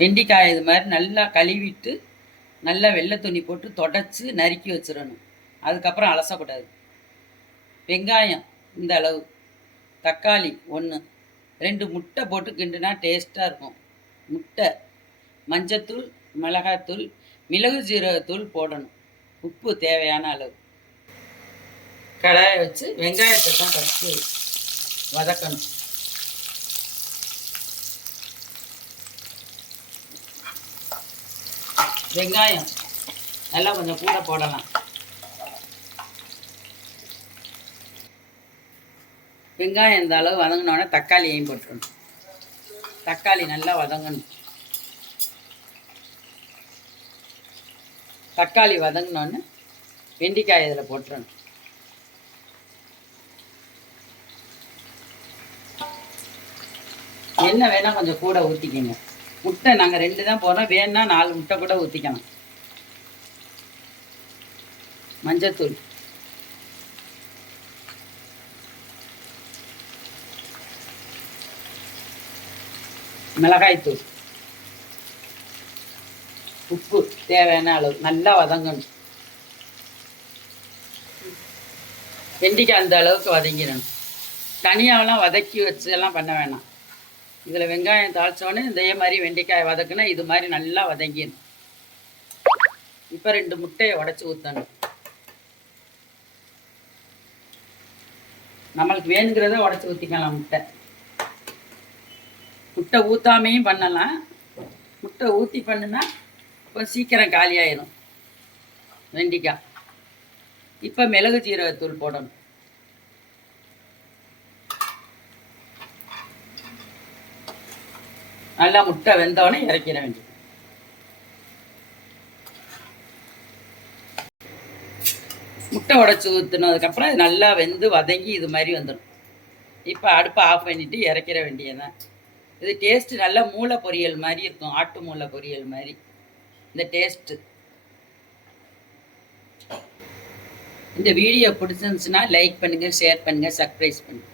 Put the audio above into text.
வெண்டிக்காய் இது மாதிரி நல்லா கழுவிட்டு நல்லா வெள்ளை துணி போட்டு தொடச்சி நறுக்கி வச்சிடணும். அதுக்கப்புறம் அலசக்கூடாது. வெங்காயம் இந்த அளவு, தக்காளி 1, 2 முட்டை போட்டு கிண்டுனா டேஸ்ட்டாக இருக்கும். முட்டை, மஞ்சத்தூள், மிளகாத்தூள், மிளகு ஜீரகத்தூள் போடணும். உப்பு தேவையான அளவு. கடாயை வச்சு வெங்காயத்தை தான் ஃபஸ்ட்டு வதக்கணும். வெங்காயம் நல்லா கொஞ்சம் கூட போடலாம். வெங்காயம் இந்த அளவு வதங்கினோடனே தக்காளியையும் போட்டுடணும். தக்காளி நல்லா வதங்கணும். தக்காளி வதங்கினோன்னு வெண்டிக்காய் இதில் போட்டுறணும். எண்ணெய் வேணால் கொஞ்சம் கூட ஊற்றிக்கங்க. முட்டை நாங்கள் 2 தான் போடுறோம், வேணுன்னா 4 முட்டை கூட ஊற்றிக்கலாம். மஞ்சத்தூள், மிளகாய்த்தூள், உப்பு தேவையான அளவு. நல்லா வதங்கணும். வெண்டிக்காய் அந்த அளவுக்கு வதங்கிடணும். தனியாகலாம் வதக்கி வச்சு எல்லாம் பண்ண வேணாம். இதில் வெங்காயம் தாளித்தோடனே இதே மாதிரி வெண்டைக்காய் வதக்குனா இது மாதிரி நல்லா வதங்கிடும். இப்போ 2 முட்டையை உடச்சி ஊற்றணும். நம்மளுக்கு வேணுங்கிறத உடச்சி ஊற்றிக்கலாம். முட்டை ஊற்றாமையும் பண்ணலாம். முட்டை ஊற்றி பண்ணுனா கொஞ்சம் சீக்கிரம் காலியாயிடும் வெண்டிக்காய். இப்போ மிளகு ஜீரகத்தூள் போடணும். நல்லா முட்டை வெந்தோடனே இறக்கிட வேண்டியது. முட்டை உடச்சி ஊற்றுனதுக்கப்புறம் இது நல்லா வெந்து வதங்கி இது மாதிரி வந்துடும். இப்போ அடுப்பை ஆஃப் பண்ணிவிட்டு இறக்கிற வேண்டியதுதான். இது டேஸ்ட்டு நல்லா மூளை பொரியல் மாதிரி இருக்கும். ஆட்டு மூளை பொரியல் மாதிரி இந்த டேஸ்ட்டு. இந்த வீடியோ பிடிச்சிருந்துச்சுன்னா லைக் பண்ணுங்கள், ஷேர் பண்ணுங்கள், சப்ஸ்கிரைப் பண்ணுங்கள்.